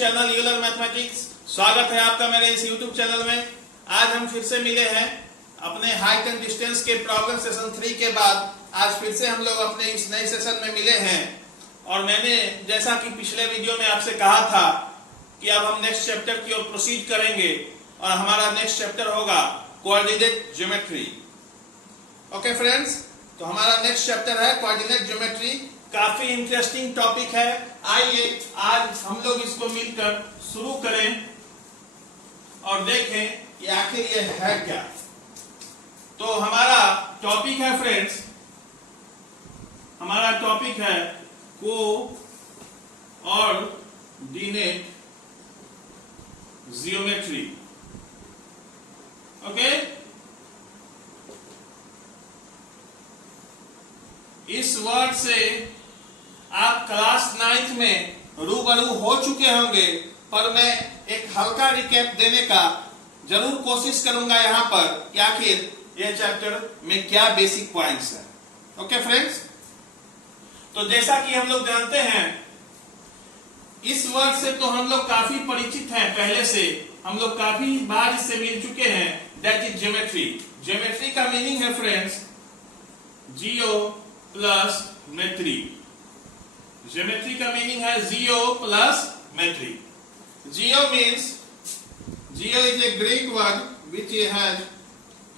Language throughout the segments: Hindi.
Channel Euler mathematics. स्वागत है आपका मेरे इस यूट्यूब चैनल में। आज हम फिर से मिले हैं अपने हाइट एंड डिस्टेंस के प्रॉब्लम सेशन 3 के बाद। आज फिर से हम लोग अपने इस नए सेशन में मिले हैं और मैंने जैसा कि पिछले वीडियो में आपसे कहा था कि अब हम नेक्स्ट चैप्टर की ओर प्रोसीड करेंगे और हमारा नेक्स्ट चैप्टर होगा कोऑर्डिनेट ज्योमेट्री। ओके फ्रेंड्स, तो हमारा नेक्स्ट चैप्टर है कोऑर्डिनेट ज्योमेट्री। काफी इंटरेस्टिंग टॉपिक है। आइए आज हम लोग इसको मिलकर शुरू करें और देखें कि आखिर ये है क्या। तो हमारा टॉपिक है फ्रेंड्स, हमारा टॉपिक है कोऑर्डिनेट ज्योमेट्री। ओके, इस वर्ड से आप क्लास 9th में रूबरू हो चुके होंगे, पर मैं एक हल्का रिकैप देने का जरूर कोशिश करूंगा यहां पर कि आखिर ये चैप्टर में क्या बेसिक पॉइंट्स है। ओके फ्रेंड्स, तो जैसा कि हम लोग जानते हैं, इस वर्ड से तो हम लोग काफी परिचित हैं, पहले से हम लोग काफी बार इससे मिल चुके हैं। That is geometry. ज्योमेट्री का मीनिंग है friends geo plus metry. Geometry का मीनिंग है geo plus metry. Geo means, geo is a Greek word which has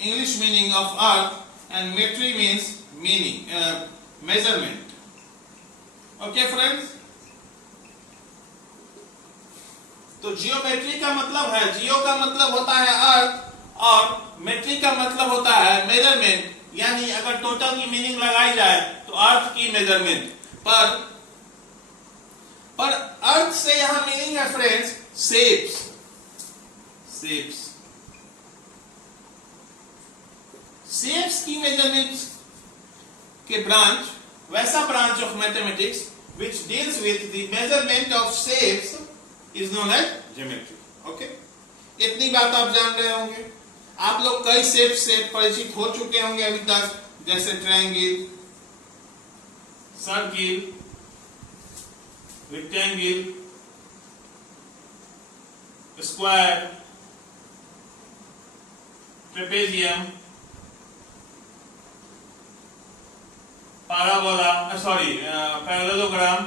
English meaning of earth and metry means meaning measurement. Okay friends, तो जियोमेट्री का मतलब है, जियो का मतलब होता है अर्थ और मेट्री का मतलब होता है मेजरमेंट। यानी अगर टोटल की मीनिंग लगाई जाए तो अर्थ की मेजरमेंट, पर अर्थ से यहां मीनिंग है फ्रेंड्स शेप्स। शेप्स की मेजरमेंट के ब्रांच, वैसा branch of mathematics which deals with the measurement of shapes is known as geometry. Okay, इतनी बात आप जान रहे होंगे। आप लोग कई शेप से परिचित हो चुके होंगे अभी तक, जैसे triangle, circle, rectangle, square, trapezium, parabola, parallelogram.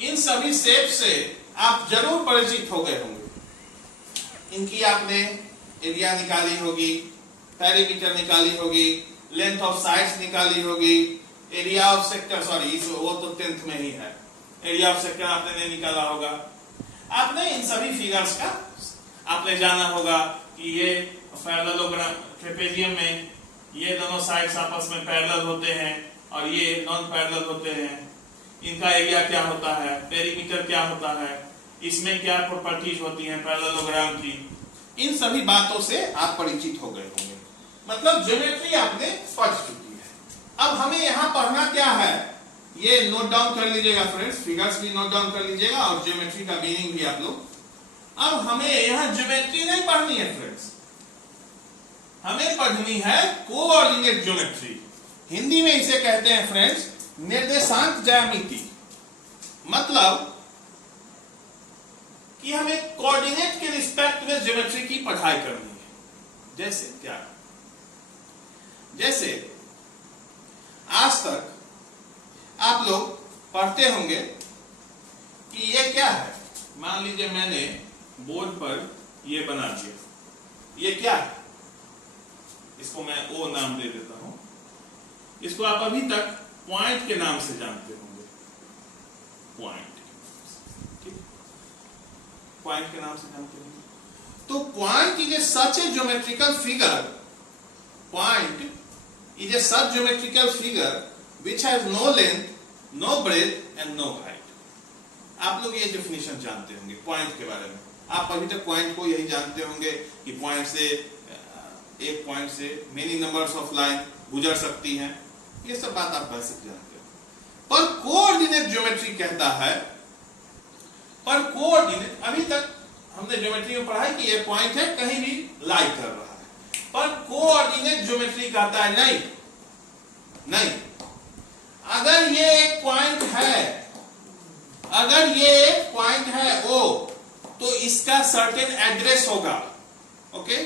इन सभी शेप से आप जरूर परिचित हो गए होंगे। इनकी आपने एरिया निकाली होगी, पेरीमीटर निकाली होगी, लेंथ ऑफ साइड्स निकाली होगी, एरिया ऑफ सेक्टर, सॉरी वो तो 10th में ही है, एरिया ऑफ सेक्टर आपने नहीं निकाला होगा। आपने इन सभी फिगर्स का आपने जाना होगा कि ये पैरेललोग्राम, ट्रेपेजियम में ये दोनों साइड्स आपस में पैरेलल होते हैं और ये नॉन पैरेलल होते हैं। इनका एरिया क्या होता है, पेरीमीटर क्या होता है, इसमें क्या प्रॉपर्टीज होती हैं पैरेललोग्राम की। इन सभी बातों से आप परिचित हो गए होंगे, मतलब ज्योमेट्री आपने पढ़ चुकी है। अब हमें यहां पढ़ना क्या है, ये नोट डाउन कर लीजिएगा फ्रेंड्स, फिगर्स भी नोट डाउन कर लीजिएगा और ज्योमेट्री का मीनिंग भी आप लोग। अब हमें यहां ज्योमेट्री नहीं पढ़नी है फ्रेंड्स, हमें पढ़नी है कोऑर्डिनेट ज्योमेट्री। हिंदी में इसे कहते हैं फ्रेंड्स निर्देशांक ज्यामिति। मतलब कि हमें कोऑर्डिनेट के रिस्पेक्ट में ज्योमेट्री की पढ़ाई करनी है। जैसे क्या, जैसे आज तक आप लोग पढ़ते होंगे कि ये क्या है। मान लीजिए मैंने बोर्ड पर ये बना दिया, ये क्या है, इसको मैं ओ नाम दे देता हूं। इसको आप अभी तक पॉइंट के नाम से जानते होंगे, पॉइंट, ठीक, पॉइंट के नाम से जानते होंगे। तो point is a such A geometrical figure, point is a such geometrical figure which has no length, no breadth and no height. आप लोग ये डेफिनेशन जानते होंगे पॉइंट के बारे में। आप अभी तक पॉइंट को यही जानते होंगे कि पॉइंट से, एक पॉइंट से मेनी नंबर्स ऑफ लाइन गुजर सकती हैं। ये सब बात आप बेसिक जानते हो। पर कोऑर्डिनेट ज्योमेट्री कहता है, पर कोऑर्डिनेट, अभी तक हमने ज्योमेट्री में पढ़ा कि ये पॉइंट है, कहीं भी लाई कर रहा है। पर कोऑर्डिनेट ज्योमेट्री कहता है नहीं, अगर ये एक पॉइंट है, अगर ये एक पॉइंट पॉइंट है ओ, तो इसका सर्टेन एड्रेस होगा। ओके,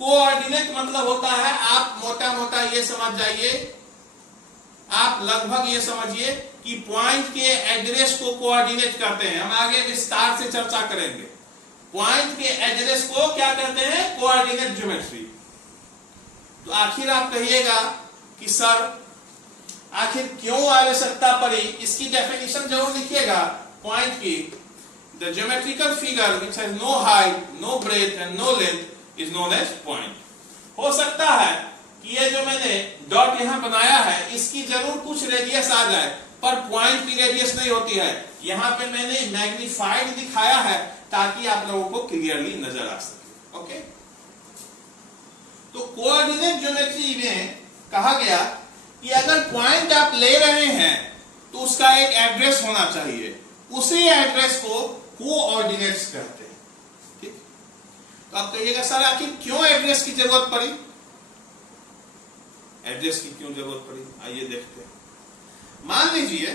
कोऑर्डिनेट मतलब होता है, आप मोटा मोटा ये समझ जाइए, आप लगभग ये समझिए कि पॉइंट के एड्रेस को कोऑर्डिनेट करते हैं। हम आगे विस्तार से चर्चा करेंगे। पॉइंट के एड्रेस को क्या कहते हैं? Coordinate geometry. तो आखिर आप कहिएगा कि सर आखिर क्यों आवश्यकता पड़ी, इसकी डेफिनेशन जरूर लिखिएगा पॉइंट की। The geometrical figure which has no height, no breadth and no length is known as point. हो सकता है कि ये जो मैंने डॉट यहां बनाया है इसकी जरूर कुछ रेडियस आ जाए, पर पॉइंट की रेडियस नहीं होती है। यहां पे मैंने मैग्नीफाइड दिखाया है ताकि आप लोगों को क्लियरली नजर आ सके। ओके, तो कोऑर्डिनेट ज्योमेट्री में कहा गया कि अगर पॉइंट आप ले रहे हैं तो उसका एक एड्रेस होना चाहिए, उसी एड्रेस को कोऑर्डिनेट्स कहते हैं। ठीक, तो आप कहिएगा सर आखिर क्यों एड्रेस की जरूरत पड़ी? एड्रेस की क्यों जरूरत पड़ी, आइए देखते हैं। मान लीजिए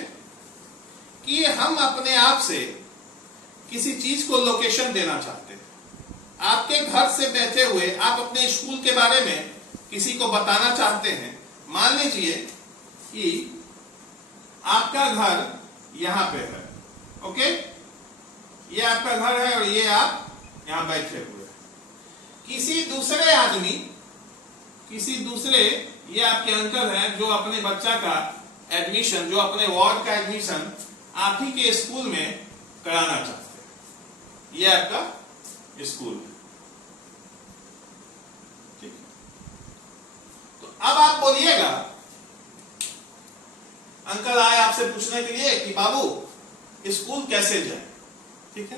कि हम अपने आप से किसी चीज को लोकेशन देना चाहते हैं। आपके घर से बैठे हुए आप अपने स्कूल के बारे में किसी को बताना चाहते हैं। मान लीजिए कि आपका घर यहां पे है। ओके, ये आपका घर है और ये आप यहां बैठे हुए हैं। किसी दूसरे आदमी, किसी दूसरे, ये आपके अंकल हैं जो अपने बच्चा का एडमिशन, जो अपने वार्ड का एडमिशन आप ही के स्कूल में कराना चाहते हैं। ये आपका स्कूल है। ठीक, तो अब आप बोलिएगा, अंकल आए आपसे पूछने के लिए कि बाबू स्कूल कैसे जाए। ठीक है,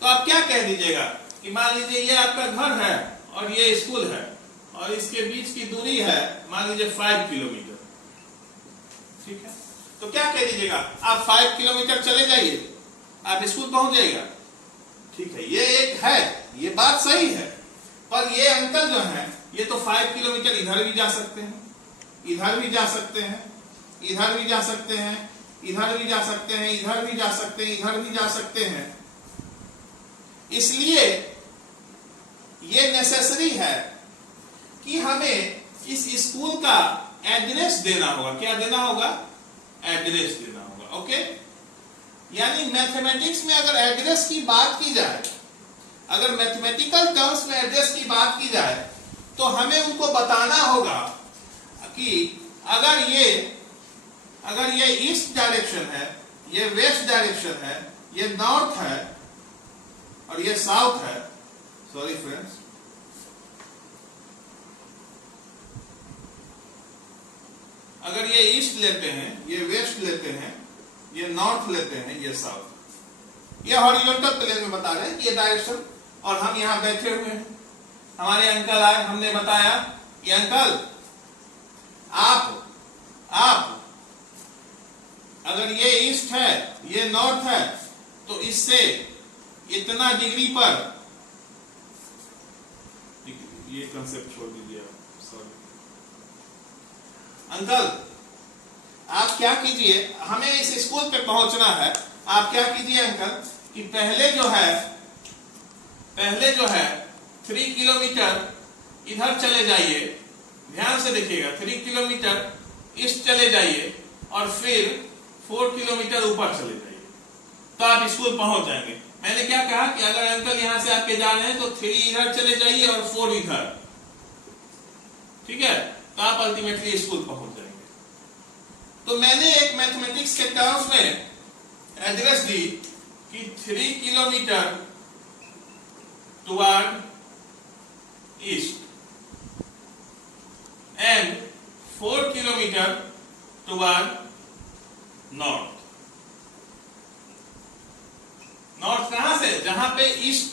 तो आप क्या कह दीजिएगा कि मान लीजिए ये आपका घर है और ये स्कूल है और इसके बीच की दूरी है मान लीजिए 5 किलोमीटर। ठीक है, तो क्या कह दीजिएगा, आप 5 किलोमीटर चले जाइए, आप स्कूल पहुंच जाइएगा। ठीक है, ये एक है, ये बात सही है, पर ये अंकल जो है ये तो 5 किलोमीटर इधर भी जा सकते हैं, इधर भी जा सकते हैं, इधर भी जा सकते हैं, इधर भी जा सकते हैं, इधर भी जा सकते हैं, इधर भी जा सकते हैं। इसलिए ये नेसेसरी है कि हमें इस स्कूल का एड्रेस देना होगा। क्या देना होगा? एड्रेस देना होगा। ओके, यानी मैथमेटिक्स में अगर एड्रेस की बात की जाए, अगर मैथमेटिकल टर्म्स में एड्रेस की बात की जाए, तो हमें उनको बताना होगा कि अगर ये ईस्ट डायरेक्शन है, ये वेस्ट डायरेक्शन है, ये नॉर्थ है और ये साउथ है। सॉरी फ्रेंड्स, अगर ये ईस्ट लेते हैं, ये वेस्ट लेते हैं, ये नॉर्थ लेते हैं, ये साउथ, ये हॉरिजॉन्टल प्लेन में बता रहे हैं कि ये डायरेक्शन, और हम यहां बैठे हुए हैं। हमारे अंकल आए, हमने बताया कि अंकल आप अगर ये ईस्ट है, ये नॉर्थ है, तो इससे इतना डिग्री पर, ये कंसेप्ट छोड़ दीजिए आप, सॉरी अंकल, आप क्या कीजिए, हमें इस स्कूल पे पहुंचना है। आप क्या कीजिए अंकल कि पहले जो है 3 किलोमीटर इधर चले जाइए, ध्यान से देखिएगा, 3 किलोमीटर ईस्ट चले जाइए और फिर 4 किलोमीटर ऊपर चले जाइए, तो आप स्कूल पहुंच जाएंगे। मैंने क्या कहा कि अगर अंकल यहां से आपके जा रहे हैं तो 3 इधर चले जाइए और 4 इधर। ठीक है, तो आप अल्टीमेटली स्कूल पहुंच जाएंगे। तो मैंने एक मैथमेटिक्स के टर्म्स में एड्रेस दी कि 3 kilometre toward east and 4 kilometre toward north. North कहां से? जहां पे ईस्ट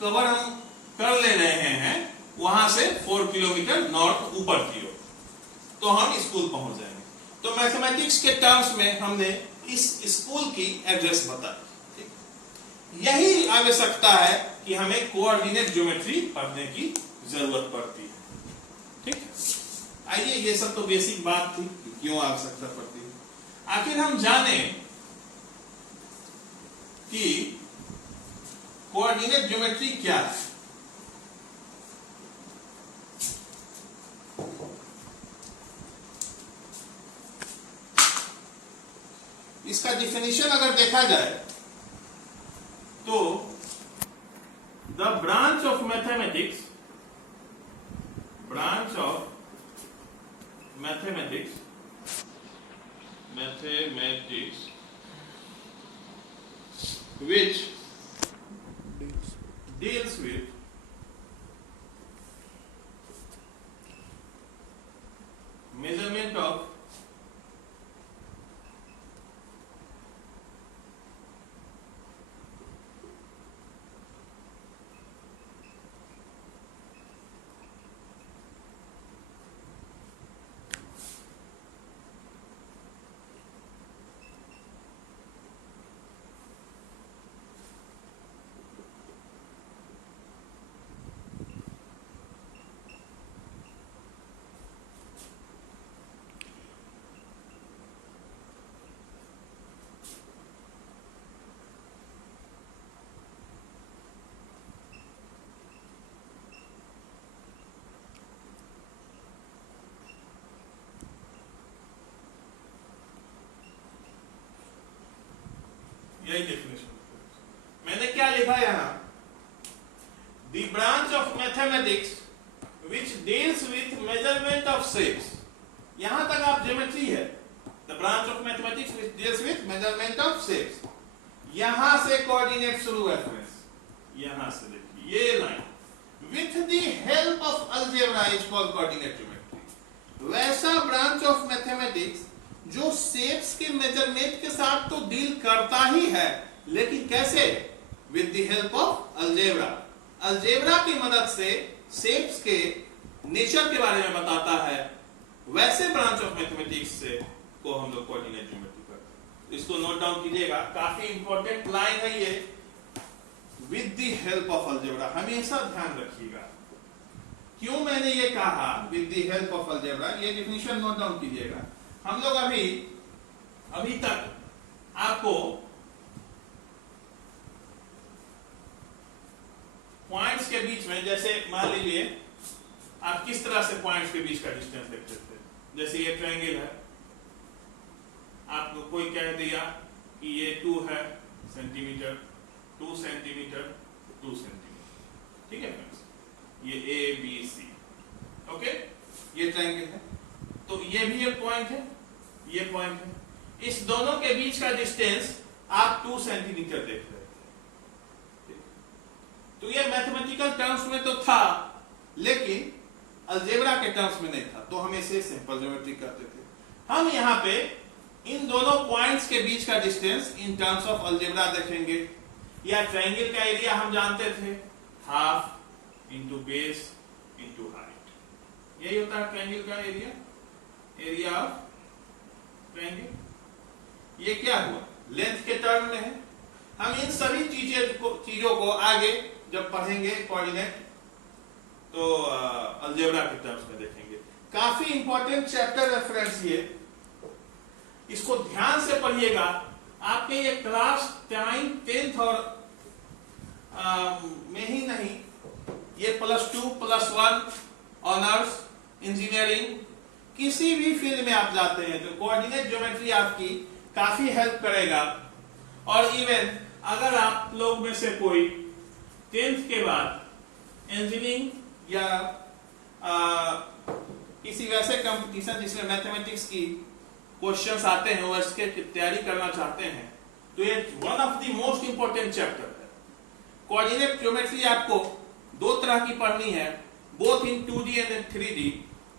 कवर हम कर ले रहे हैं वहां से 4 किलोमीटर नॉर्थ ऊपर की ओर, तो हम स्कूल पहुंच जाएंगे। तो मैथमेटिक्स के टर्म्स में हमने इस स्कूल की एड्रेस बताई। यही आवश्यकता है कि हमें कोऑर्डिनेट ज्योमेट्री पढ़ने की जरूरत पड़ती है। ठीक, आइए, ये सब तो बेसिक बात थी कि क्यों आवश्यकता पड़ती है। आखिर हम जाने कि कोऑर्डिनेट ज्योमेट्री क्या है। इसका डिफिनीशन अगर देखा जाए तो the branch of mathematics which deals with measurement of यही डेफिनेशन मैंने क्या लिखा यहां, the branch of mathematics which deals with measurement of shapes. यहां तक आप ज्योमेट्री है, the branch of mathematics which deals with measurement of shapes. यहां से कोऑर्डिनेट शुरू है फ्रेंड्स, यहां से देखिए ये line, with the help of algebra is called coordinate geometry. वैसा ब्रांच ऑफ मैथमेटिक्स जो शेप्स के मेजरमेंट के साथ तो डील करता ही है, लेकिन कैसे? With the help of algebra. Algebra की मदद से शेप्स के नेचर के बारे में बताता है, वैसे ब्रांच ऑफ मैथमेटिक्स से को हम लोग कोऑर्डिनेट ज्योमेट्री करते हैं। इसको नोट डाउन कीजिएगा, काफी इंपॉर्टेंट लाइन है ये, with the help of algebra. हमेशा ध्यान रखिएगा क्यों मैंने ये कहा with the help of algebra, ये डिफिनेशन नोट डाउन कीजिएगा। हम लोग अभी तक आपको पॉइंट्स के बीच में, जैसे मान लीजिए आप किस तरह से पॉइंट्स के बीच का डिस्टेंस देख सकते हैं। जैसे ये ट्रायंगल है, आपको कोई कह दिया कि ये 2 है सेंटीमीटर, 2 सेंटीमीटर, 2 सेंटीमीटर, ठीक है फ्रेंड्स, ये ABC, ओके, ये ट्रायंगल है, तो ये भी एक पॉइंट है, ये पॉइंट है, इस दोनों के बीच का डिस्टेंस आप 2 सेंटीमीटर देख रहे थे। तो ये मैथमेटिकल टर्म्स में तो था, लेकिन अलजेब्रा के टर्म्स में नहीं था, तो हम इसे सिंपल ज्योमेट्री करते थे। हम यहाँ पे इन दोनों पॉइंट्स के बीच का distance in terms of algebra देखेंगे। या ट्रायंगल का एरिया हम जानते थे, half into base into height, यही होता है ट्रायंगल का एरिया, एरिया ऑफ ट्रायंगल। ये क्या हुआ, लेंथ के टर्म में है। हम इन सभी चीजों को आगे जब पढ़ेंगे कोऑर्डिनेट, तो अलजेब्रा के टर्म्स में देखेंगे। काफी इंपॉर्टेंट चैप्टर है फ्रेंड्स ये, इसको ध्यान से पढ़िएगा। आपके ये क्लास 9, 10th और में ही नहीं, ये +2, +1 ऑनर्स इंजीनियरिंग, किसी भी फील्ड में आप जाते हैं तो कोऑर्डिनेट ज्योमेट्री आपकी काफी हेल्प करेगा। और इवन अगर आप लोग में से कोई 10th के बाद इंजीनियरिंग या किसी वैसे कंपटीशन जिसमें मैथमेटिक्स की क्वेश्चंस आते हैं और इसके तैयारी करना चाहते हैं, तो ये one of the most important chapter है। कोऑर्डिनेट ज्योमेट्री आपको 2 तरह की पढ़नी है, both in 2D and 3D।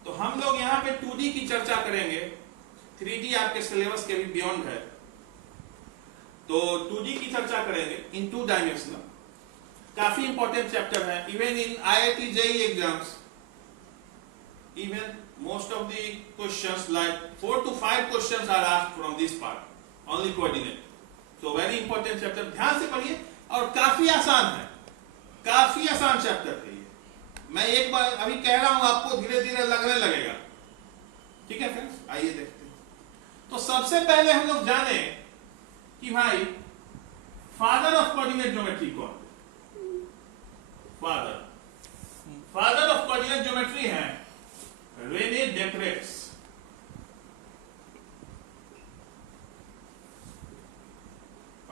तो हम लोग यहाँ पे 2D की चर्चा करेंगे, 3D आपके सिलेबस के भी बियॉन्ड है, तो 2D की चर्चा करेंगे इन 2 डायमेंशनल। काफी इंपॉर्टेंट चैप्टर है। Even in IIT JEE exams, even most of the questions, like 4 to 5 questions are asked from this part, only coordinate. So very important chapter, ध्यान से पढ़िए। और काफी आसान है, काफी आसान चैप्टर है ये। मैं एक बार अभी कह रहा हूं, आपको धीरे धीरे लगने लगेगा। ठीक है फ्रेंड्स, आइए देखते हैं। तो सबसे पहले हम लोग जाने कि भाई फादर ऑफ कोऑर्डिनेट ज्योमेट्री कौन? फादर ऑफ कोऑर्डिनेट ज्योमेट्री है रेने डेकरेट्स।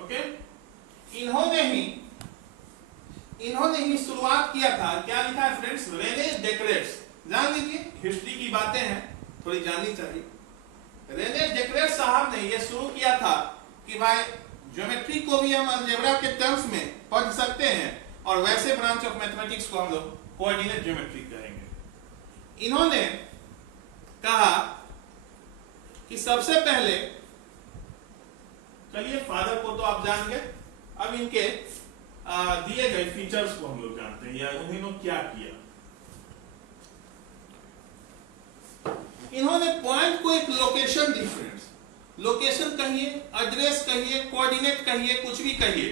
ओके, इन्होंने ही शुरुआत किया था। क्या लिखा है फ्रेंड्स? रेने डेकरेट्स। जान लीजिए, हिस्ट्री की बातें हैं, थोड़ी जाननी चाहिए। रेने डेकरेट्स साहब ने यह शुरू किया था कि भाई ज्योमेट्री को भी हम अलजेब्रा के टर्म्स में पढ़ सकते हैं और वैसे ब्रांच ऑफ मैथमेटिक्स को हम लोग कोऑर्डिनेट ज्योमेट्री कहेंगे। इन्होंने कहा कि सबसे पहले, चलिए फादर को तो आप जान गए, अब इनके दिए गए फीचर्स को हम लोग जानते हैं, या उन्होंने क्या किया। इन्होंने पॉइंट को एक लोकेशन दी फ्रेंड्स। लोकेशन कहिए, एड्रेस कहिए, कोऑर्डिनेट कहिए, कुछ भी कहिए,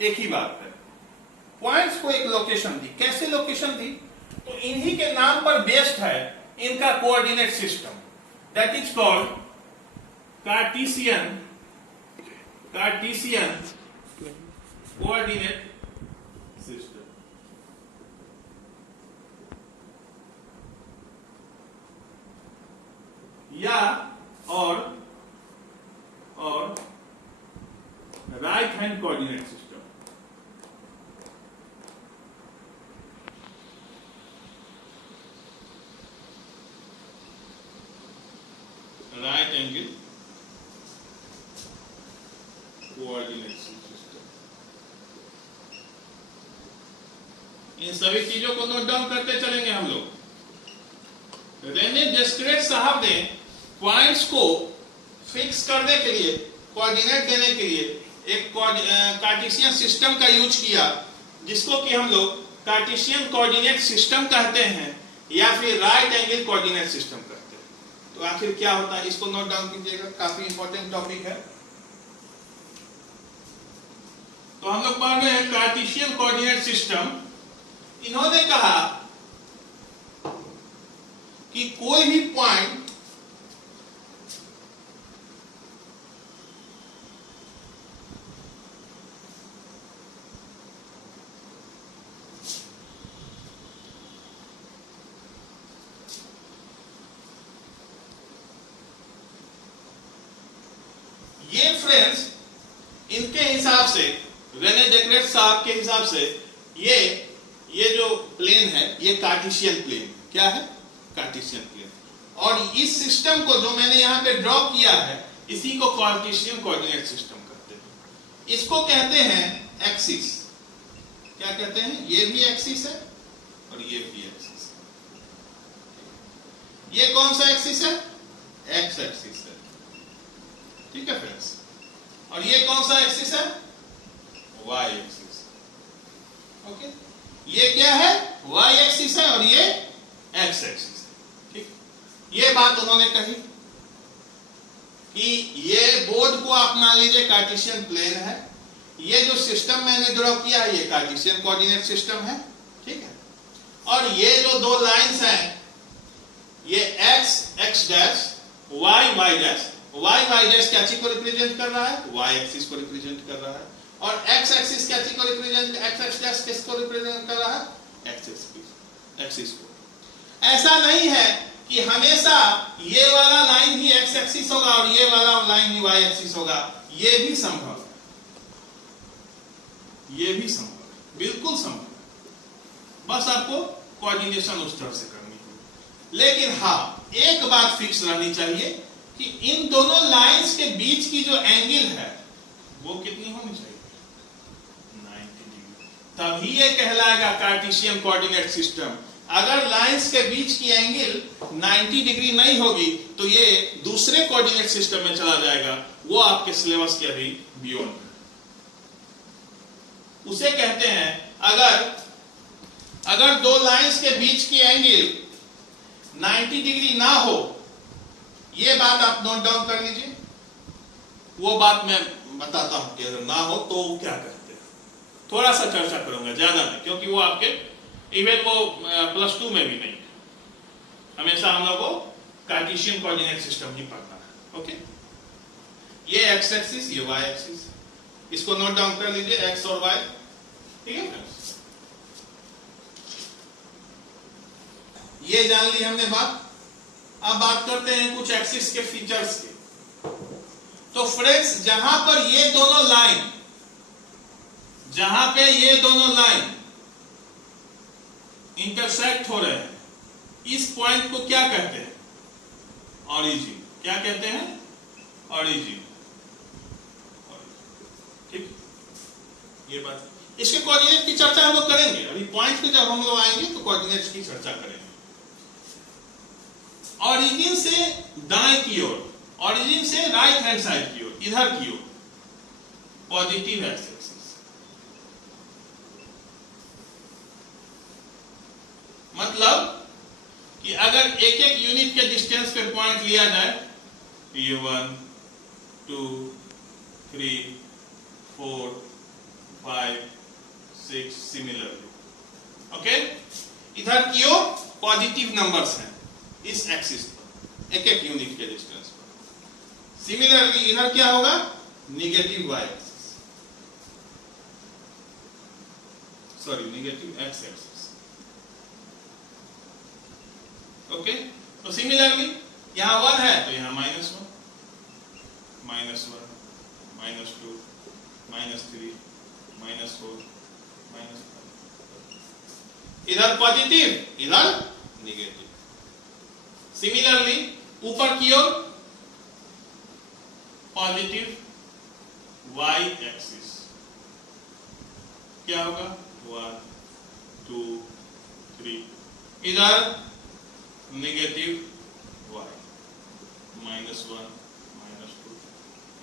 एक ही बात है। पॉइंट्स को एक लोकेशन दी। कैसे लोकेशन दी? तो इन्हीं के नाम पर बेस्ड है इनका coordinate system, that is called Cartesian coordinate system. या और right hand coordinate system. Right angle coordinate system. इन सभी चीजों को नोट डाउन करते चलेंगे हम लोग। रेने डेस्क्रेट्स साहब ने पॉइंट्स को फिक्स करने के लिए, कोऑर्डिनेट देने के लिए एक कार्टेशियन सिस्टम का यूज किया, जिसको कि हम लोग कार्टेशियन कोऑर्डिनेट सिस्टम कहते हैं या फिर राइट एंगल कोऑर्डिनेट सिस्टम कहते हैं। तो आखिर क्या होता है, इसको नोट डाउन कीजिएगा, काफी इंपॉर्टेंट टॉपिक है। तो हम लोग पढ़ रहे हैं कार्टेशियन कोऑर्डिनेट सिस्टम। इन्होंने कहा कि कोई भी पॉइंट ये फ्रेंड्स इनके हिसाब से, रेने डेकरेट्स साहब के हिसाब से, ये जो प्लेन है ये कार्टेशियन प्लेन। क्या है? Cartesian plane. और इस सिस्टम को जो मैंने यहां पे ड्रॉ किया है, इसी को कार्टेशियन कोऑर्डिनेट सिस्टम कहते हैं। इसको कहते हैं एक्सिस। क्या कहते हैं? ये भी एक्सिस है और ये भी एक्सिस है। ये कौन सा एक्सिस है? एक्स एक्सिस है। ठीक है फ्रेंड्स। और ये कौन सा एक्सिस है? Y axis. ओके, ये क्या है? वाई एक्सिस है और ये एक्स एक्सिस है। ठीक, ये बात उन्होंने कही कि ये बोर्ड को आप मान लीजिए कार्टेशियन प्लेन है, ये जो सिस्टम मैंने ड्रॉ किया है ये कार्टेशियन कोऑर्डिनेट सिस्टम है। ठीक है, और ये जो दो लाइंस हैं, ये X X dash, Y Y dash. Y dash क्या चीज को रिप्रेजेंट कर रहा है? वाई एक्सिस को रिप्रेजेंट कर रहा है। और एक्स एक्सिस क्या चीज को रिप्रेजेंट, एक्स एक्स डैश किसको रिप्रेजेंट कर रहा है? एक्सिस को। ऐसा नहीं है कि हमेशा ये वाला लाइन ही एक्स एक्सिस होगा और ये वाला लाइन ही वाई एक्सिस होगा। ये भी संभव है, ये भी संभव है, बिल्कुल संभव है। बस आपको कोऑर्डिनेशन उस तरह से करनी होगी। लेकिन हाँ, एक बात फिक्स रहनी चाहिए कि इन दोनों लाइंस के बीच की जो एंगल है वो कितनी होनी चाहिए? 90 डिग्री। तभी ये कहलाएगा कार्टेशियन कोऑर्डिनेट सिस्टम। अगर लाइंस के बीच की एंगल 90 डिग्री नहीं होगी तो ये दूसरे कोऑर्डिनेट सिस्टम में चला जाएगा, वो आपके सिलेबस के अभी बियॉन्ड है। उसे कहते हैं, अगर दो लाइंस के बीच की एंगल 90 डिग्री ना हो, ये बात आप नोट डाउन कर लीजिए। वो बात मैं बताता हूं कि अगर ना हो तो क्या करते हैं। थोड़ा सा चर्चा करूंगा, ज्यादा नहीं, क्योंकि वो आपके इवन वो +2 में भी नहीं है। हमेशा हम लोग को कार्टेशियन कोऑर्डिनेट सिस्टम ही पढ़ना है। ओके, ये एक्स एक्सिस, ये वाई एक्सिस। इसको नोट डाउन कर लीजिए, एक्स और वाई। ठीक है, ये जान ली हमने बात। अब बात करते हैं कुछ एक्सिस के फीचर्स के। तो फ्रेंड्स, जहां पर ये दोनों लाइन, जहां पे ये दोनों लाइन इंटरसेक्ट हो रहे हैं, इस पॉइंट को क्या कहते हैं? ऑरिजिन। क्या कहते हैं? ऑरिजिन। ठीक, ये बात। इसके कोऑर्डिनेट की चर्चा हम लोग करेंगे, अभी पॉइंट पे जब हम लोग आएंगे तो कोऑर्डिनेट्स की चर्चा करेंगे। ऑरिजिन से दाएं की ओर, ऑरिजिन से राइट हैंड साइड की ओर, इधर की ओर पॉजिटिव एक्सिस। मतलब कि अगर एक एक यूनिट के डिस्टेंस पे पॉइंट लिया जाए, ये 1 2 3 4 5 6 सिमिलरली। ओके, इधर की ओर पॉजिटिव नंबर्स हैं इस एक्सिस पर, एक एक यूनिट के डिस्टेंस पर। सिमिलरली इधर क्या होगा? Negative Y axis, sorry negative X axis. Okay, तो सिमिलरली यहां 1 है तो यहां -1, -1, -2, -3, -4, -5। इधर पॉजिटिव, इधर निगेटिव। सिमिलरली ऊपर की ओर पॉजिटिव y एक्सिस, क्या होगा? 1 2 3। इधर नेगेटिव y, -1 -2।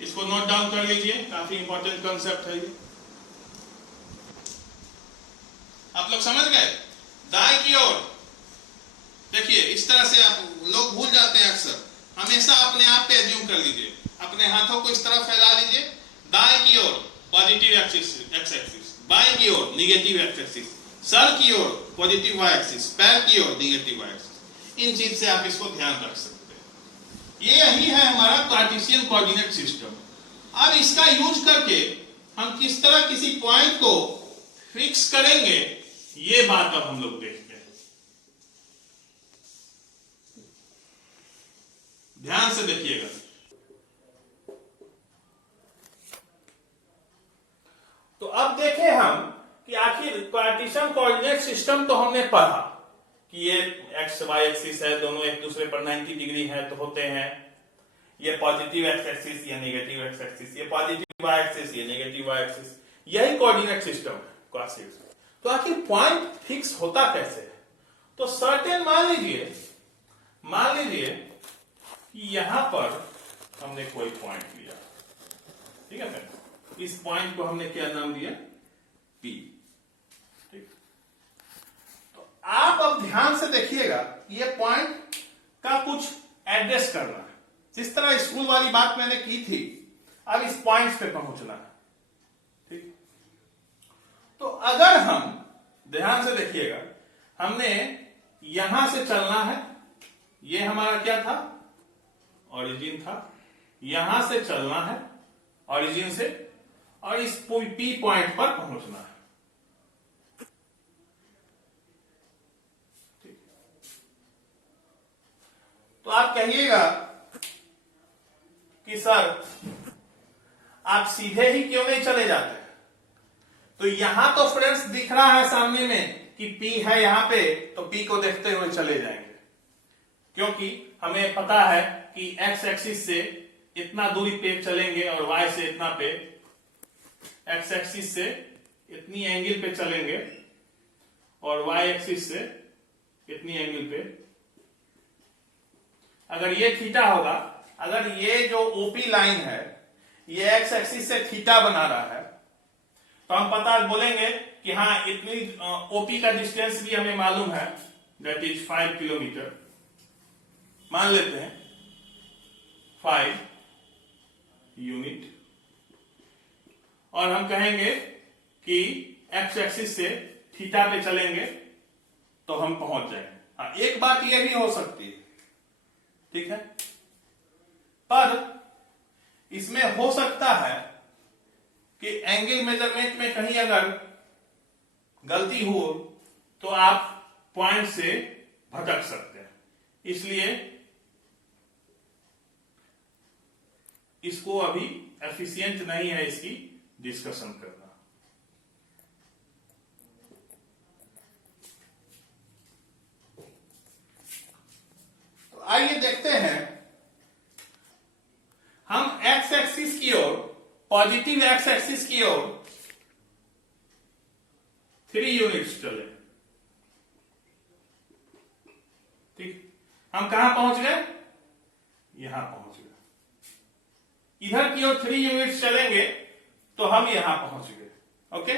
इसको नोट डाउन कर लीजिए, काफी इंपॉर्टेंट कंसेप्ट है ये। आप लोग समझ गए? दाएं की ओर देखिए, इस तरह से आप लोग भूल जाते हैं अक्सर, हमेशा अपने आप पे एज्यूम कर लीजिए। अपने हाथों को इस तरह फैला लीजिए, दाएं की ओर पॉजिटिव एक्सिस एक्स एक्सिस, बाएं की ओर निगेटिव एक्स एक्सिस, सर की ओर पॉजिटिव वाई एक्सिस, पैर की ओर निगेटिव वाई एक्सिस। इन चीज से आप इसको ध्यान रख सकते हैं। ये यही है हमारा कार्टेशियन कोऑर्डिनेट सिस्टम। अब इसका यूज करके हम किस तरह किसी पॉइंट को फिक्स करेंगे, ये बात अब हम लोग देखते हैं। ध्यान से देखिएगा। तो अब देखें हम कि आखिर कार्टेशियन कोऑर्डिनेट सिस्टम तो हमने पढ़ा कि ये एक्स वाई एक्सिस है, दोनों एक दूसरे पर 90 डिग्री है तो होते हैं। ये पॉजिटिव एक्स एक्सिस, ये नेगेटिव एक्स एक्सिस, ये पॉजिटिव वाई एक्सिस, ये नेगेटिव वाई एक्सिस, यही कोऑर्डिनेट सिस्टम है क्लासिक्स। तो आखिर पॉइंट फिक्स होता कैसे है? तो सर्टेन मान लीजिए कि यहां पर हमने कोई पॉइंट लिया, ठीक है फ्रेंड। इस पॉइंट को हमने क्या नाम दिया? P। ठीक, तो आप अब ध्यान से देखिएगा, ये पॉइंट का कुछ एड्रेस करना है। जिस तरह स्कूल वाली बात मैंने की थी, अब इस पॉइंट पे पहुंचना है। ठीक, तो अगर हम ध्यान से देखिएगा, हमने यहां से चलना है, ये हमारा क्या था? ओरिजिन था। यहां से चलना है ओरिजिन से, और इस P पॉइंट पर पहुंचना है। ठीक, तो आप कहिएगा कि सर आप सीधे ही क्यों नहीं चले जाते? तो यहां तो फ्रेंड्स दिख रहा है सामने में कि P है यहां पे, तो P को देखते हुए चले जाएंगे, क्योंकि हमें पता है कि x एक्सिस से इतना दूरी पे चलेंगे और y से इतना पे, x एक्सिस से इतनी एंगल पे चलेंगे और y एक्सिस से इतनी एंगल पे। अगर ये थीटा होगा, अगर ये जो OP लाइन है ये x एक्सिस से थीटा बना रहा है, तो हम पता बोलेंगे कि हाँ इतनी OP का डिस्टेंस भी हमें मालूम है, दैट इज 5 किलोमीटर। मान लेते हैं 5 यूनिट, और हम कहेंगे कि x एक्सिस से थीटा पे चलेंगे तो हम पहुंच जाएंगे। हाँ, एक बात यह भी हो सकती है, ठीक है, पर इसमें हो सकता है कि एंगल मेजरमेंट में कहीं अगर गलती हो तो आप पॉइंट से भटक सकते हैं, इसलिए इसको अभी एफिशिएंट नहीं है इसकी डिस्कशन करना। तो आइए देखते हैं, हम एक्स एक्सिस की ओर, पॉजिटिव एक्स एक्सिस की ओर 3 यूनिट्स चले। ठीक, हम कहां पहुंच गए? यहां पहुंच गए। इधर की ओर 3 यूनिट्स चलेंगे तो हम यहां पहुंच गए। ओके,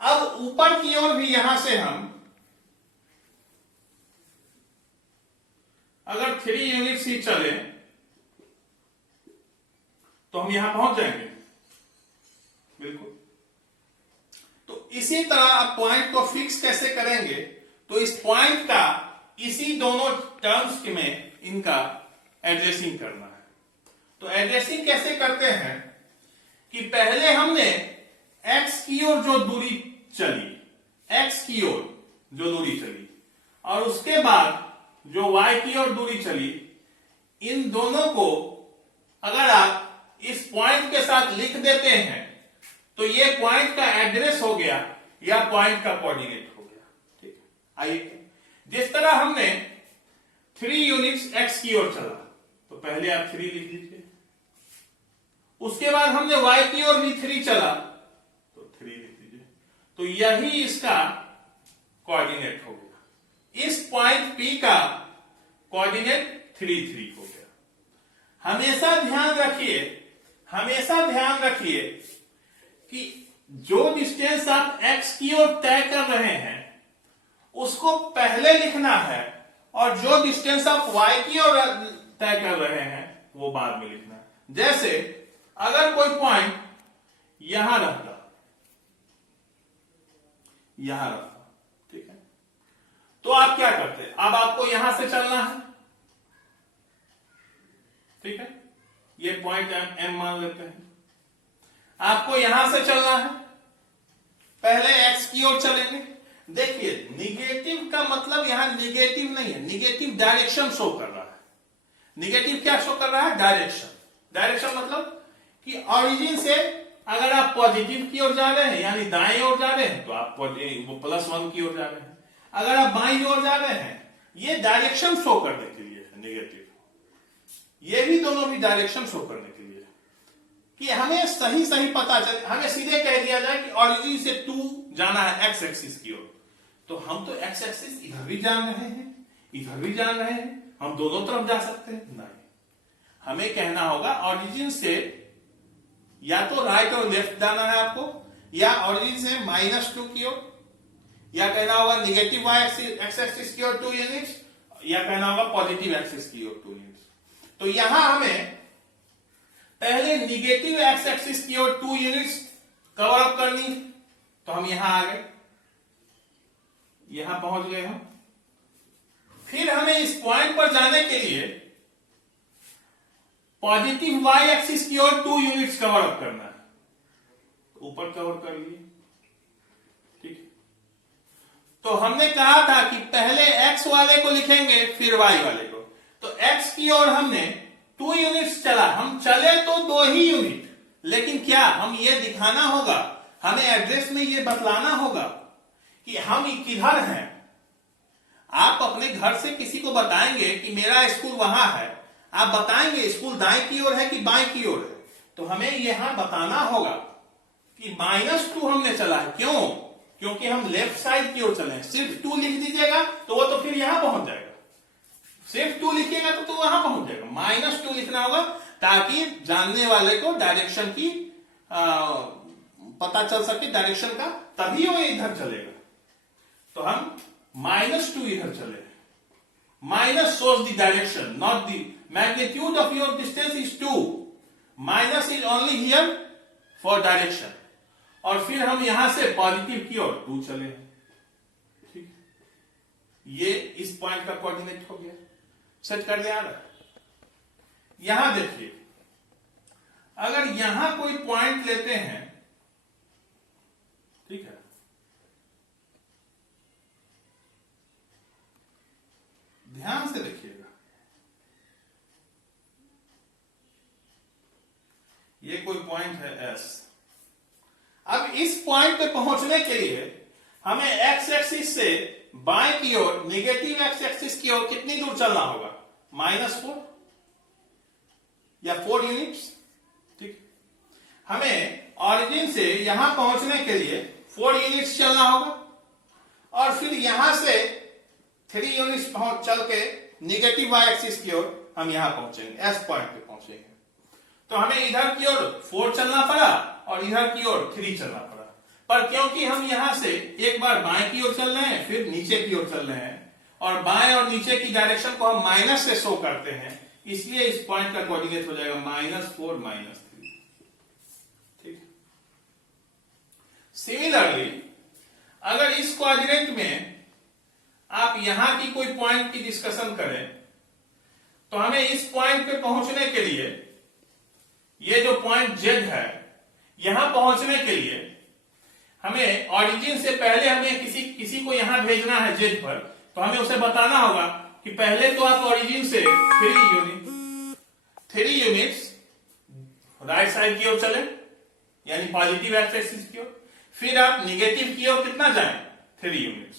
अब ऊपर की ओर भी यहां से हम अगर 3 यूनिट्स ही चले तो हम यहां पहुंच जाएंगे, बिल्कुल। तो इसी तरह आप पॉइंट को फिक्स कैसे करेंगे? तो इस पॉइंट का इसी दोनों टर्म्स में इनका एड्रेसिंग करना है। तो एड्रेसिंग कैसे करते हैं कि पहले हमने x की ओर जो दूरी चली, x की ओर जो दूरी चली, और उसके बाद जो y की ओर दूरी चली, इन दोनों को अगर आप इस पॉइंट के साथ लिख देते हैं तो ये पॉइंट का एड्रेस हो गया या पॉइंट का कोऑर्डिनेट हो गया। ठीक है, आइए, जिस तरह हमने 3 यूनिट्स x की ओर चला तो पहले आप 3 लिख लीजिए, उसके बाद हमने y की ओर भी 3 चला तो 3 लिख लीजिए। तो यही इसका कोऑर्डिनेट हो गया। इस पॉइंट P का कोऑर्डिनेट 3 3 हो गया। हमेशा ध्यान रखिए कि जो डिस्टेंस आप x की ओर तय कर रहे हैं उसको पहले लिखना है, और जो डिस्टेंस आप y की ओर तय कर रहे हैं वो बाद में लिखना है। जैसे अगर कोई पॉइंट यहां रहता, ठीक है, तो आप क्या करते हैं? अब आपको यहां से चलना है, ठीक है, ये पॉइंट M मान लेते हैं। आपको यहां से चलना है, पहले x की ओर चलेंगे। देखिए, निगेटिव का मतलब यहां निगेटिव नहीं है, निगेटिव डायरेक्शन शो कर रहा है। निगेटिव क्या शो कर रहा है? डायरेक्शन। डायरेक्शन मतलब कि ओरिजिन से अगर आप पॉजिटिव की ओर जा रहे हैं यानी दाएं ओर जा रहे हैं तो आप +1 की ओर जा रहे हैं, अगर आप बाईं ओर जा रहे हैं, ये डायरेक्शन शो करने के लिए है निगेटिव। ये भी दोनों भी डायरेक्शन शो करने के लिए कि हमें सही पता चले। हमें सीधे कह दिया जाए कि ओरिजिन से 2 जाना है एक्स एक्सिस की ओर, तो हम तो एक्स एक्सिस इधर भी जान रहे हैं, इधर भी जान रहे हैं, हम दोनों तरफ जा सकते हैं। नहीं, हमें कहना होगा ओरिजिन से या तो राइट और लेफ्ट जाना है आपको, या ओरिजिन से -2 की ओर, या कहना होगा निगेटिव y एक्स एक्सिस की ओर 2 यूनिट्स, या कहना होगा पॉजिटिव एक्सिस की ओर 2 यूनिट्स। तो यहां हमें पहले निगेटिव एक्स एक्सिस की ओर 2 यूनिट्स कवर अप करनी है, तो हम यहां आ गए, यहां पहुंच गए हम। फिर हमें इस पॉइंट पर जाने के लिए पॉजिटिव y एक्सिस की ओर 2 यूनिट्स कवर अप करना है, तो ऊपर कवर कर लिए। ठीक, तो हमने कहा था कि पहले x वाले को लिखेंगे फिर y वाले को। तो x की ओर हमने 2 यूनिट्स चला, हम चले तो 2 ही यूनिट, लेकिन क्या हम ये दिखाना होगा, हमें एड्रेस में ये बतलाना होगा कि हम किधर हैं। आप अपने घर से किसी को बताएंगे कि मेरा स्कूल वहां है, आप बताएंगे स्कूल दाएं की ओर है कि बाएं की ओर है, तो हमें यहां बताना होगा कि -2 हमने चला है। क्यों? क्योंकि हम लेफ्ट साइड की ओर चले हैं। सिर्फ 2 लिख दीजिएगा तो वो तो फिर यहां पहुंच जाएगा, सिर्फ 2 लिखिएगा तो वहां पहुंच जाएगा। -2 लिखना होगा ताकि जानने वाले को डायरेक्शन की पता चल सके, डायरेक्शन का, तभी वो इधर चलेगा। तो हम -2 इधर चले, minus shows the direction, not the magnitude of your distance is 2, minus is only here for direction। और फिर हम यहां से पॉजिटिव की ओर 2 चले, ठीक, ये इस पॉइंट का कोऑर्डिनेट हो गया। सेट कर लिया। यहां देखिए, अगर यहां कोई पॉइंट लेते हैं, ठीक है, ध्यान से देखिएगा, ये कोई पॉइंट है एस। अब इस पॉइंट पे पहुंचने के लिए हमें एक्स एक्सिस से बाएं की ओर, निगेटिव एक्स एक्सिस की ओर कितनी दूर चलना होगा? -4 या 4 यूनिट्स। ठीक, हमें ऑरिजिन से यहां पहुंचने के लिए 4 यूनिट्स चलना होगा और फिर यहां से 3 यूनिट्स चल के निगेटिव वाई एक्सिस की ओर हम यहां पहुंचेंगे, एस पॉइंट पे पहुंचेंगे। तो हमें इधर की ओर 4 चलना पड़ा और इधर की ओर 3 चलना पड़ा। पर क्योंकि हम यहां से एक बार बाएं की ओर चल रहे हैं, फिर नीचे की ओर चल रहे हैं और बाएं और नीचे की डायरेक्शन को हम माइनस से शो करते हैं, इसलिए इस पॉइंट का कोऑर्डिनेट हो जाएगा -4 -3। ठीक, सिमिलरली अगर इस क्वाड्रेंट में आप यहां की कोई पॉइंट की डिस्कशन करें तो हमें इस पॉइंट पे पहुंचने के लिए, ये जो पॉइंट जेड है, यहां पहुंचने के लिए हमें ऑरिजिन से पहले हमें किसी को यहां भेजना है जेड पर, तो हमें उसे बताना होगा कि पहले तो आप ऑरिजिन से 3 यूनिट्स राइट साइड की ओर चले, यानी पॉजिटिव एक्स एक्सिस की ओर, फिर आप निगेटिव की ओर कितना जाएं? 3 यूनिट्स।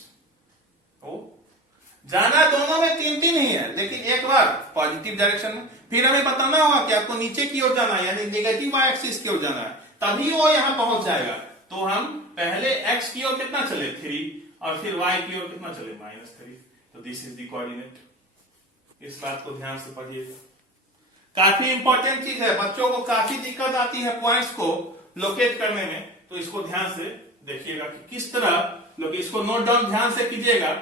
जाना दोनों में 3 ही है, लेकिन एक बार पॉजिटिव डायरेक्शन में, फिर हमें बताना होगा कि आपको नीचे की ओर जाना है, यानी निगेटिव वाई एक्सिस की ओर जाना है, तभी वो यहां पहुंच जाएगा। तो हम पहले x की ओर कितना चले? 3, और फिर y की ओर कितना चले? -3। तो दिस इज द कोऑर्डिनेट। इस बात को ध्यान से पढ़िएगा, काफी इंपॉर्टेंट चीज है। बच्चों को काफी दिक्कत आती है पॉइंट्स को लोकेट करने में, तो इसको ध्यान से देखिएगा कि किस तरह लोग, इसको नोट डाउन ध्यान से कीजिएगा,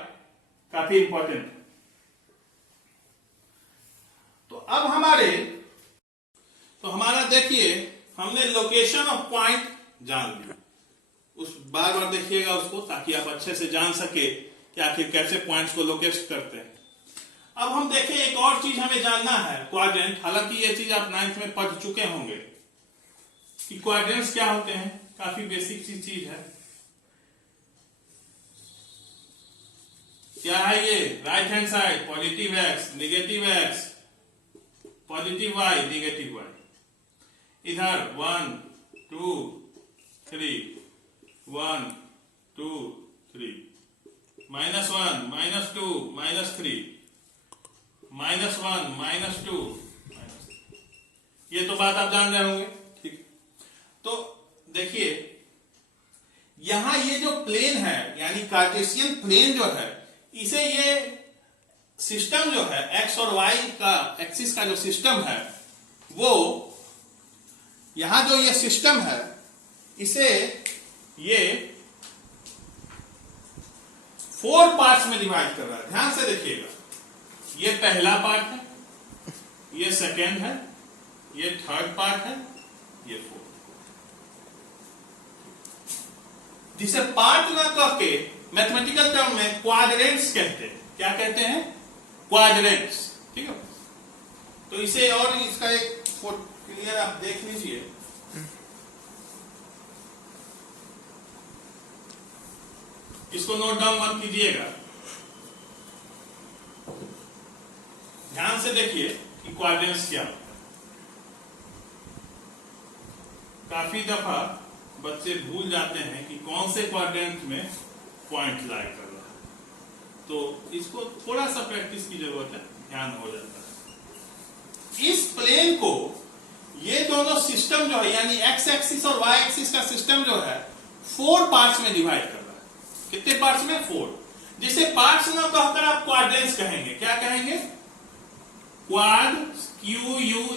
काफी इंपॉर्टेंट। तो अब हमारा देखिए, हमने लोकेशन ऑफ पॉइंट जान लिया। उस बार बार देखिएगा उसको, ताकि आप अच्छे से जान सके कि आखिर कैसे पॉइंट्स को लोकेट करते हैं। अब हम देखें, एक और चीज हमें जानना है, क्वाड्रेंट। हालांकि ये चीज आप 9th में पढ़ चुके होंगे कि क्वाड्रेंट्स क्या होते हैं, काफी बेसिक सी चीज है। क्या है ये? Right hand side positive X, negative X, positive Y, negative Y. इधर 1 2 3, 1 2 3, -1 -2 -3, -1 -2 ये तो बात आप जान रहे होंगे। ठीक, तो देखिए यहां ये जो प्लेन है, यानी कार्टेशियन प्लेन जो है, इसे ये सिस्टम जो है एक्स और वाई का एक्सिस का जो सिस्टम है, वो यहां जो ये सिस्टम है, इसे ये 4 पार्ट्स में डिवाइड कर रहा है। ध्यान से देखिएगा, ये पहला पार्ट है, ये सेकेंड है, ये थर्ड पार्ट है, ये फोर्थ। जिसे पार्ट ना कह के मैथमेटिकल टर्म में क्वाड्रेंट्स कहते हैं। क्या कहते हैं? क्वाड्रेंट्स। ठीक है, तो इसे और इसका एक क्लियर आप देख लीजिए। इसको नोट डाउन मत कीजिएगा, ध्यान से देखिए कि क्वाड्रेंट्स क्या होता है। काफी दफा बच्चे भूल जाते हैं कि कौन से क्वाड्रेंट में पॉइंट लाई कर रहा है, तो इसको थोड़ा सा प्रैक्टिस की जरूरत है, ध्यान हो जाता है। इस प्लेन को ये दोनों सिस्टम जो है, यानी एक्स एक्सिस और वाई एक्सिस का सिस्टम जो है, 4 पार्ट्स में डिवाइड कर रहा है। कितने पार्ट्स में? 4। जिसे पार्ट्स ना कहकर आप क्वाड्रेंट्स कहेंगे। क्या कहेंगे? Quad, QUADRANTS,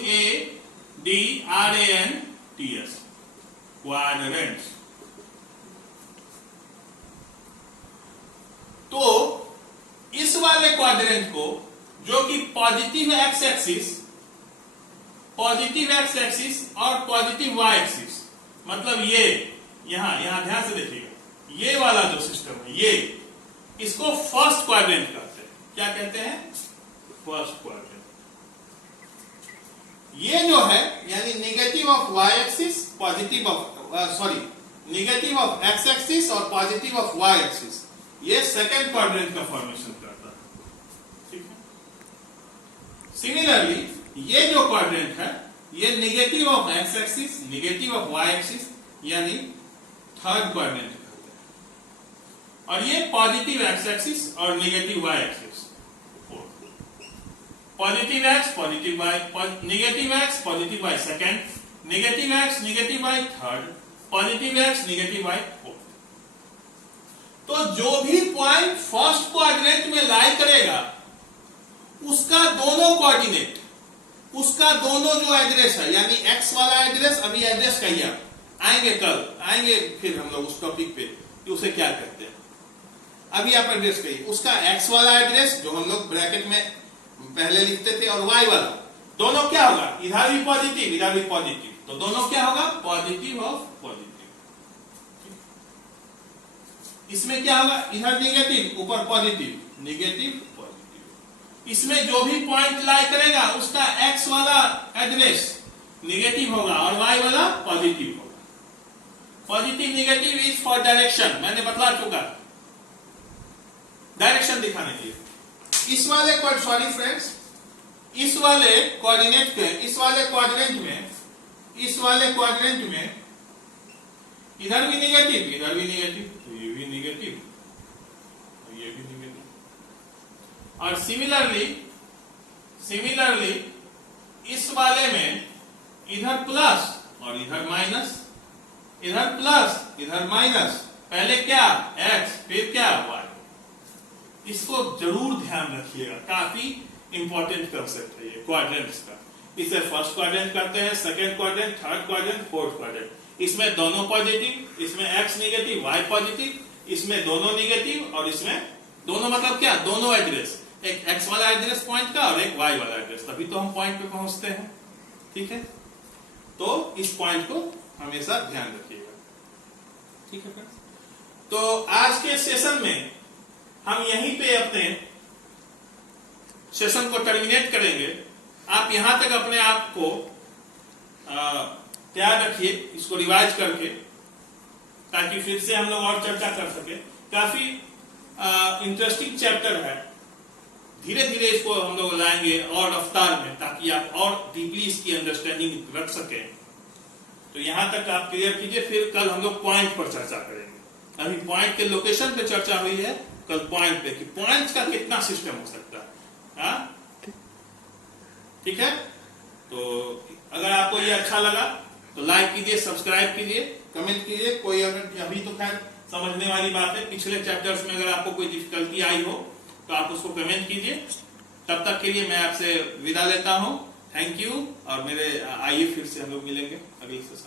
quadrants. तो इस वाले क्वाड्रेंट को, जो कि पॉजिटिव एक्स एक्सिस और पॉजिटिव वाई एक्सिस, मतलब ये यहां ध्यान से देखिएगा, ये वाला जो सिस्टम है, ये इसको फर्स्ट क्वाड्रेंट कहते हैं। क्या कहते हैं? First quadrant. ये जो है यानी negative of y axis, positive of negative of x axis और पॉजिटिव ऑफ y एक्सिस, ये सेकंड क्वाड्रेंट का फॉर्मेशन करता है। ठीक है। सिमिलरली ये जो क्वाड्रेंट है ये negative of x axis, negative of y axis यानी थर्ड क्वाड्रेंट कहते हैं, और ये पॉजिटिव x एक्सिस और negative y axis, positive x positive y, negative x positive y second, negative x negative y third, positive x negative y fourth. तो जो भी पॉइंट फर्स्ट क्वाड्रेंट में लाई करेगा उसका दोनों कोऑर्डिनेट, उसका दोनों जो एड्रेस है यानी x वाला एड्रेस, अभी एड्रेस कहिए आएंगे, कल आएंगे फिर हम लोग उस टॉपिक पे कि उसे क्या कहते हैं। अभी आप एड्रेस कहिए, उसका x वाला एड्रेस जो हम लोग ब्रैकेट में पहले लिखते थे और y वाला, दोनों क्या होगा, इधर भी पॉजिटिव इधर भी पॉजिटिव, तो दोनों क्या होगा, पॉजिटिव ऑफ पॉजिटिव। इसमें क्या होगा, इधर नेगेटिव ऊपर पॉजिटिव, नेगेटिव पॉजिटिव। इसमें जो भी पॉइंट लाई करेगा उसका x वाला एड्रेस नेगेटिव होगा और y वाला पॉजिटिव होगा। Positive negative is for direction, मैंने बतला चुका, डायरेक्शन दिखाने के लिए। इस वाले सॉरी फ्रेंड्स, इस वाले कोऑर्डिनेट पे, इस वाले क्वाड्रेंट में, इस वाले क्वाड्रेंट में इधर भी नेगेटिव इधर भी नेगेटिव, तो ये भी नेगेटिव और ये भी नेगेटिव। और सिमिलरली इस वाले में इधर प्लस और इधर माइनस, इधर प्लस इधर माइनस, पहले क्या x फिर क्या y। इसको जरूर ध्यान रखिएगा, काफी इंपॉर्टेंट कंसेप्ट है ये क्वाड्रेंट्स का। इसे फर्स्ट क्वाड्रेंट कहते हैं, second quadrant, third quadrant, fourth quadrant. इसमें दोनों पॉजिटिव, इसमें x नेगेटिव y पॉजिटिव, इसमें दोनों नेगेटिव और इसमें दोनों मतलब क्या, दोनों एड्रेस, एक x वाला एड्रेस पॉइंट का और एक y वाला एड्रेस, तभी तो हम पॉइंट पे पहुंचते हैं। ठीक है, तो इस पॉइंट को हमेशा ध्यान रखिएगा। ठीक है फ्रेंड्स, तो आज के सेशन में हम यहीं पे अपने सेशन को टर्मिनेट करेंगे। आप यहां तक अपने आप को तैयार रखिए इसको रिवाइज करके, ताकि फिर से हम लोग और चर्चा कर सके। काफी इंटरेस्टिंग चैप्टर है, धीरे धीरे इसको हम लोग लाएंगे और रफ्तार में, ताकि आप और डीपली इसकी अंडरस्टैंडिंग रख सके। तो यहां तक आप क्लियर कीजिए, फिर कल हम लोग पॉइंट पर चर्चा करेंगे। अभी पॉइंट के लोकेशन पे चर्चा हुई है, कल पॉइंट पे कि पॉइंट्स का कितना सिस्टम हो सकता है। हाँ ठीक है, तो अगर आपको ये अच्छा लगा तो लाइक कीजिए, सब्सक्राइब कीजिए, कमेंट कीजिए। कोई अगर अभी तो खैर समझने वाली बात है, पिछले चैप्टर्स में अगर आपको कोई डिफिकल्टी आई हो तो आप उसको कमेंट कीजिए। तब तक के लिए मैं आपसे विदा लेता हूं, थैंक यू। और मेरे आइए फिर से हम लोग मिलेंगे अगले सेशन।